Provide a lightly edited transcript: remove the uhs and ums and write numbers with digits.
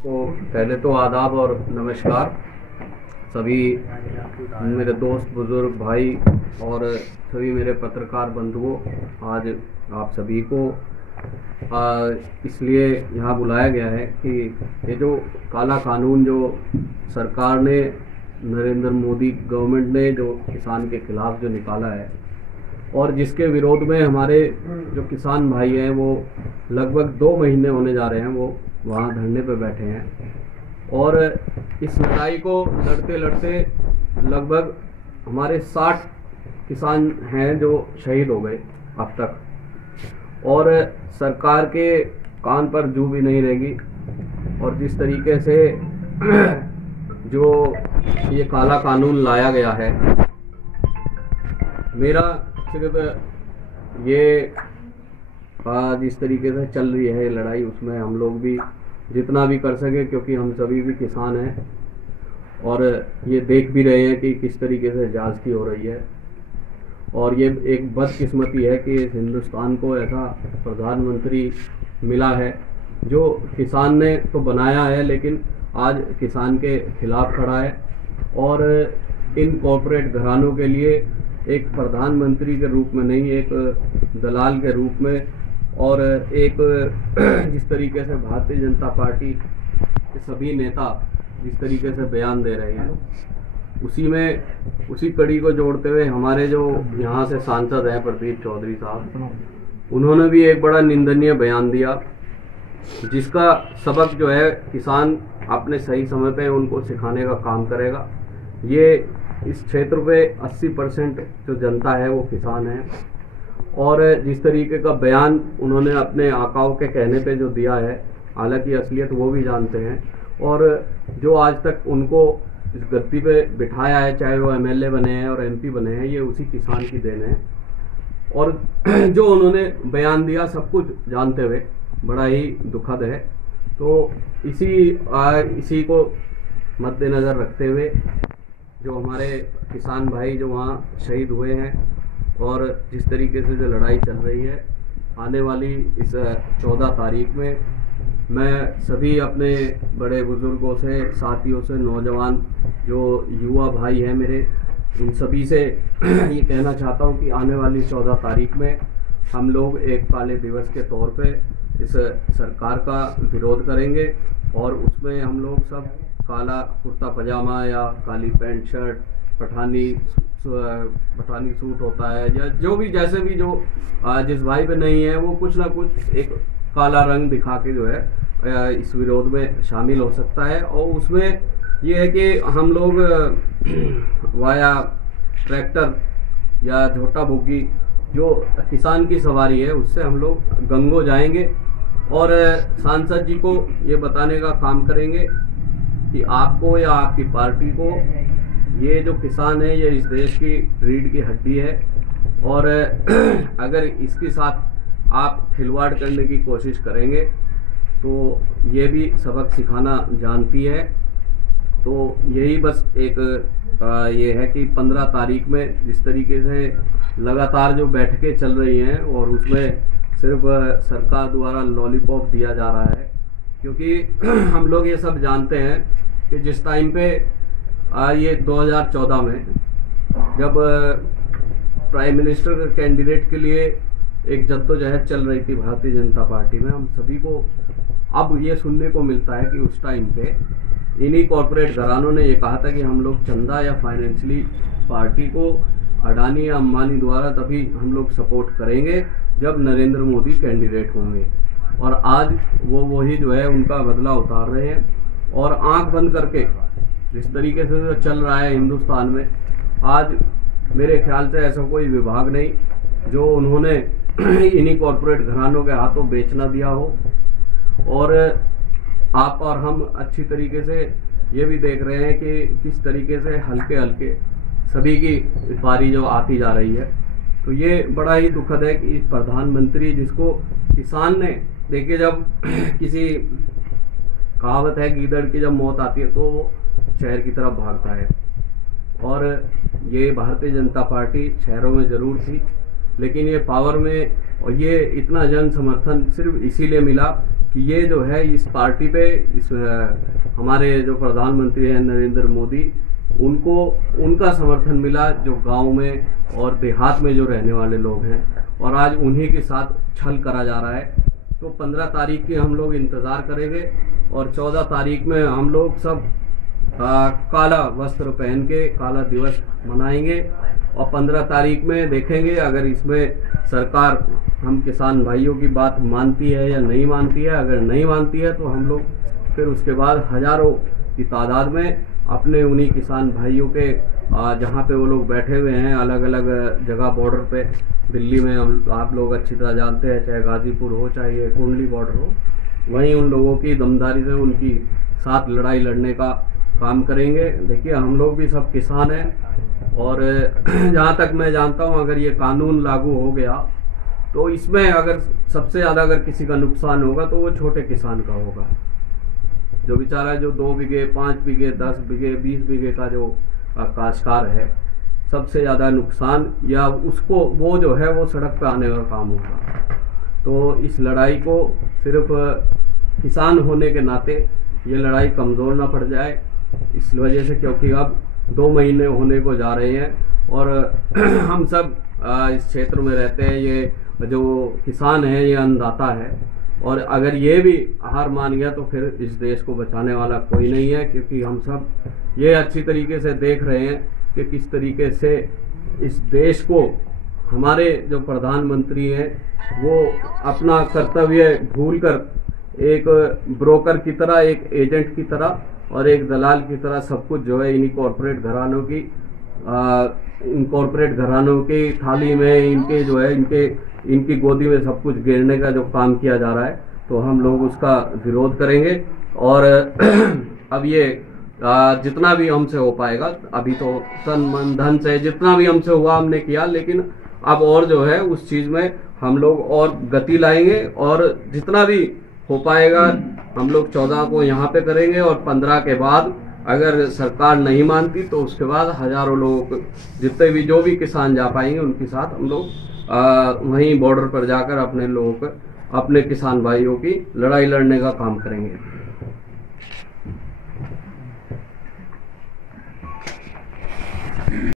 तो पहले तो आदाब और नमस्कार सभी मेरे दोस्त बुजुर्ग भाई और सभी मेरे पत्रकार बंधुओं। आज आप सभी को इसलिए यहाँ बुलाया गया है कि ये जो काला कानून जो सरकार ने, नरेंद्र मोदी गवर्नमेंट ने जो किसान के खिलाफ जो निकाला है और जिसके विरोध में हमारे जो किसान भाई हैं वो लगभग 2 महीने होने जा रहे हैं, वो वहाँ धरने पे बैठे हैं। और इस लड़ाई को लड़ते लड़ते लगभग हमारे 60 किसान हैं जो शहीद हो गए अब तक। और सरकार के कान पर जू भी नहीं रहेगी। और जिस तरीके से जो ये काला कानून लाया गया है, मेरा सिर्फ ये जिस तरीके से चल रही है लड़ाई, उसमें हम लोग भी जितना भी कर सके, क्योंकि हम सभी भी किसान हैं और ये देख भी रहे हैं कि किस तरीके से जांच हो रही है। और ये एक बदकिस्मती है कि हिंदुस्तान को ऐसा प्रधानमंत्री मिला है जो किसान ने तो बनाया है लेकिन आज किसान के खिलाफ खड़ा है। और इन कॉरपोरेट घरानों के लिए एक प्रधानमंत्री के रूप में नहीं, एक दलाल के रूप में, और एक जिस तरीके से भारतीय जनता पार्टी के सभी नेता जिस तरीके से बयान दे रहे हैं, उसी कड़ी को जोड़ते हुए हमारे जो यहाँ से सांसद हैं प्रदीप चौधरी साहब, उन्होंने भी एक बड़ा निंदनीय बयान दिया, जिसका सबक जो है किसान अपने सही समय पे उनको सिखाने का काम करेगा। ये इस क्षेत्र पे 80% जो जनता है वो किसान है। और जिस तरीके का बयान उन्होंने अपने आकाओं के कहने पे जो दिया है, हालांकि असलियत वो भी जानते हैं, और जो आज तक उनको इस गद्दी पे बिठाया है, चाहे वो एमएलए बने हैं और एमपी बने हैं, ये उसी किसान की देन है। और जो उन्होंने बयान दिया सब कुछ जानते हुए बड़ा ही दुखद है। तो इसी को मद्देनज़र रखते हुए जो हमारे किसान भाई जो वहाँ शहीद हुए हैं और जिस तरीके से जो लड़ाई चल रही है, आने वाली इस 14 तारीख में मैं सभी अपने बड़े बुजुर्गों से, साथियों से, नौजवान जो युवा भाई हैं मेरे, उन सभी से ये कहना चाहता हूँ कि आने वाली 14 तारीख में हम लोग एक काले दिवस के तौर पे इस सरकार का विरोध करेंगे। और उसमें हम लोग सब काला कुर्ता पजामा या काली पैंट शर्ट, पठानी सूट होता है, या जो भी जैसे भी जो जिस भाई पे नहीं है वो कुछ ना कुछ एक काला रंग दिखा के जो है इस विरोध में शामिल हो सकता है। और उसमें ये है कि हम लोग वाया ट्रैक्टर या झोटा बोगी जो किसान की सवारी है उससे हम लोग गंगो जाएंगे और सांसद जी को ये बताने का काम करेंगे कि आपको या आपकी पार्टी को ये जो किसान है ये इस देश की रीढ़ की हड्डी है, और अगर इसके साथ आप खिलवाड़ करने की कोशिश करेंगे तो ये भी सबक सिखाना जानती है। तो यही बस एक ये है कि 15 तारीख में जिस तरीके से लगातार जो बैठकें चल रही हैं और उसमें सिर्फ सरकार द्वारा लॉलीपॉप दिया जा रहा है, क्योंकि हम लोग ये सब जानते हैं कि जिस टाइम पे ये 2014 में जब प्राइम मिनिस्टर के कैंडिडेट के लिए एक जद्दोजहद चल रही थी भारतीय जनता पार्टी में, हम सभी को अब ये सुनने को मिलता है कि उस टाइम पे इन्हीं कॉरपोरेट घरानों ने ये कहा था कि हम लोग चंदा या फाइनेंशियली पार्टी को अडानी या अंबानी द्वारा तभी हम लोग सपोर्ट करेंगे जब नरेंद्र मोदी कैंडिडेट होंगे। और आज वो वही जो है उनका बदला उतार रहे हैं। और आंख बंद करके जिस तरीके से जो चल रहा है हिंदुस्तान में, आज मेरे ख्याल से ऐसा कोई विभाग नहीं जो उन्होंने इन्हीं कॉरपोरेट घरानों के हाथों बेचना दिया हो। और आप और हम अच्छी तरीके से ये भी देख रहे हैं कि किस तरीके से हल्के हल्के सभी की बारी जो आती जा रही है। तो ये बड़ा ही दुखद है कि प्रधानमंत्री जिसको किसान ने, देखिए जब किसी कहावत है गीदड़ की जब मौत आती है तो वो शहर की तरफ भागता है, और ये भारतीय जनता पार्टी शहरों में ज़रूर थी लेकिन ये पावर में, और ये इतना जन समर्थन सिर्फ इसीलिए मिला कि ये जो है इस पार्टी पे हमारे जो प्रधानमंत्री हैं नरेंद्र मोदी, उनको उनका समर्थन मिला जो गांव में और देहात में जो रहने वाले लोग हैं, और आज उन्हीं के साथ छल करा जा रहा है। तो 15 तारीख की हम लोग इंतज़ार करेंगे और 14 तारीख में हम लोग सब काला वस्त्र पहन के काला दिवस मनाएंगे, और 15 तारीख में देखेंगे अगर इसमें सरकार हम किसान भाइयों की बात मानती है या नहीं मानती है। अगर नहीं मानती है तो हम लोग फिर उसके बाद हजारों की तादाद में अपने उन्हीं किसान भाइयों के जहाँ पे वो लोग बैठे हुए हैं अलग अलग जगह बॉर्डर पे, दिल्ली में आप लोग अच्छी तरह जानते हैं, चाहे गाजीपुर हो चाहे कुंडली बॉर्डर हो, वहीं उन लोगों की दमदारी से उनकी साथ लड़ाई लड़ने का काम करेंगे। देखिए हम लोग भी सब किसान हैं, और जहाँ तक मैं जानता हूँ अगर ये कानून लागू हो गया तो इसमें अगर सबसे ज़्यादा अगर किसी का नुकसान होगा तो वो छोटे किसान का होगा, जो बेचारा जो 2 बीघे 5 बीघे 10 बीघे 20 बीघे का जो काश्तकार है, सबसे ज़्यादा नुकसान या उसको वो जो है वो सड़क पे आने का काम होगा। तो इस लड़ाई को सिर्फ किसान होने के नाते ये लड़ाई कमज़ोर ना पड़ जाए, इस वजह से, क्योंकि अब 2 महीने होने को जा रहे हैं और हम सब इस क्षेत्र में रहते हैं। ये जो किसान है ये अन्नदाता है, और अगर ये भी हार मान गया तो फिर इस देश को बचाने वाला कोई नहीं है, क्योंकि हम सब ये अच्छी तरीके से देख रहे हैं कि किस तरीके से इस देश को हमारे जो प्रधानमंत्री हैं वो अपना कर्तव्य भूलकर एक ब्रोकर की तरह, एक एजेंट की तरह और एक दलाल की तरह सब कुछ जो है इन्हीं कॉरपोरेट घरानों की कॉरपोरेट घरानों की थाली में इनके जो है इनकी गोदी में सब कुछ गिरने का जो काम किया जा रहा है, तो हम लोग उसका विरोध करेंगे। और अब ये जितना भी हमसे हो पाएगा, अभी तो तन मन धन से जितना भी हमसे हुआ हमने किया, लेकिन अब और जो है उस चीज़ में हम लोग और गति लाएंगे, और जितना भी हो पाएगा हम लोग 14 को यहाँ पे करेंगे, और 15 के बाद अगर सरकार नहीं मानती तो उसके बाद हजारों लोग जितने भी जो भी किसान जा पाएंगे उनके साथ हम लोग वहीं बॉर्डर पर जाकर अपने लोगों को, अपने किसान भाइयों की लड़ाई लड़ने का काम करेंगे।